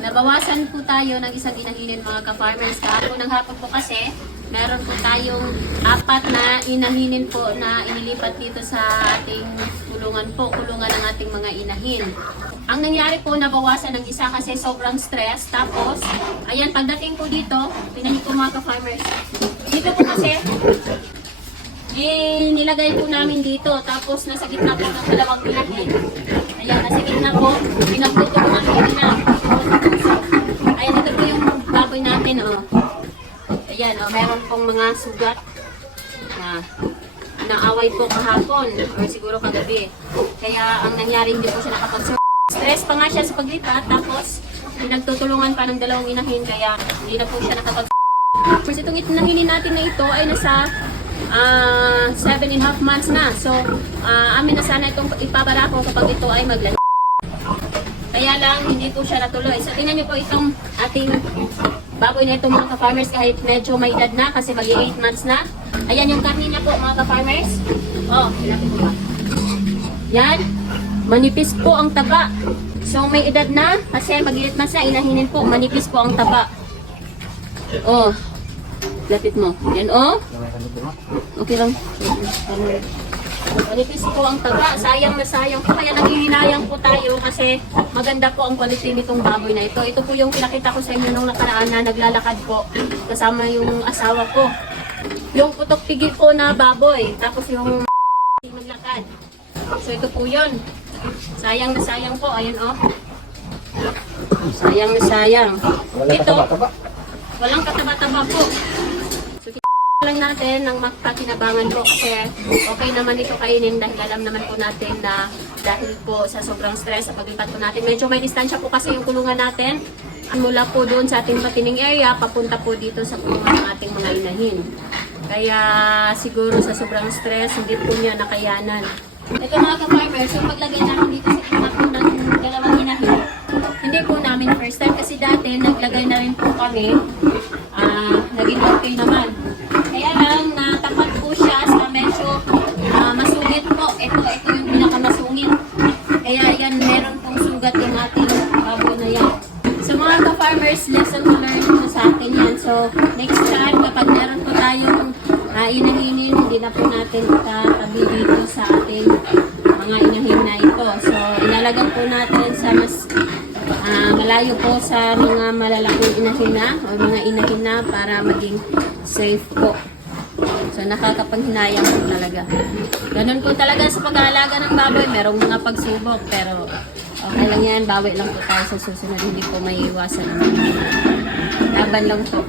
nabawasan po tayo ng isang inahinin mga ka-farmers. Kahapon ng hapon po kasi, meron po tayong apat na inahinin po na inilipat dito sa ating kulungan po, kulungan ng ating mga inahin. Ang nangyari po, nabawasan ng isa kasi sobrang stress. Tapos, ayan, pagdating po dito, pinahid ko mga ka-farmers. Dito po kasi, eh, nilagay po namin dito. Tapos, nasa gitna po ng dalawang inahin. Ayan, nasa gitna po, pinagputo ko ng na. Ayan, ito po yung baboy natin, oh. Ayan, oh, meron pong mga sugat. Ah, naaway po kahapon or siguro kagabi. Kaya ang nangyari hindi po siya nakapag Stress pa nga siya sa paglipat tapos pinagtutulungan pa ng dalawang inahin kaya hindi na po siya nakapag Kasi itong inahinin natin na ito ay nasa ah, seven and a half months na. So, ah, amin na sana itong ipabara ko kapag ito ay magla kaya lang, hindi po siya natuloy. So, tingnan niyo po itong ating baboy na itong mga ka-farmers kahit medyo may edad na kasi mag 8 months na. Ayan yung karni niya po mga ka-farmers. Oh, ilapit mo ba? Yan. Manipis po ang taba. So, may edad na kasi mag 8 months na, inahinin po. Manipis po ang taba. Oh. Lapit mo. Yan, oh. Okay lang. Manipis po ang taba. Sayang na sayang. Kaya nanghihinayang po tayo kasi maganda po ang quality nitong baboy na ito. Ito po yung pinakita ko sa inyo nung nakaraan na naglalakad po kasama yung asawa ko. Yung putok pigil po na baboy. Tapos yung maglakad. So ito po yun. Sayang na sayang po. Ayun oh. Sayang na sayang. Ito, walang kataba-taba po. So, lang natin ng magpakinabangan po kasi okay naman ito kainin dahil alam naman po natin na dahil po sa sobrang stress sa paglipat po natin. Medyo may distansya po kasi yung kulungan natin. Mula po doon sa ating patining area, papunta po dito sa kulungan ng ating mga inahin. Kaya siguro sa sobrang stress, hindi po niya nakayanan. Ito mga ka-farmers, yung paglagay namin dito sa gitna po ng dalawang inahin, hindi po namin first time kasi dati naglagay na rin po kami. Mga ka-farmers, lesson to learn po sa atin yan. So next time, kapag meron po tayong uh, inahinin, hindi na po natin itatabi dito sa ating mga inahin na ito. So ilalagay po natin sa mas ah, malayo po sa mga malalaking inahin na o mga inahin na para maging safe po. So nakakapanghinayang po talaga. Ganun po talaga sa pag-aalaga ng baboy. Merong mga pagsubok pero okay lang yan. Bawi lang po tayo sa susunod. Hindi po may iwasan. Laban lang po.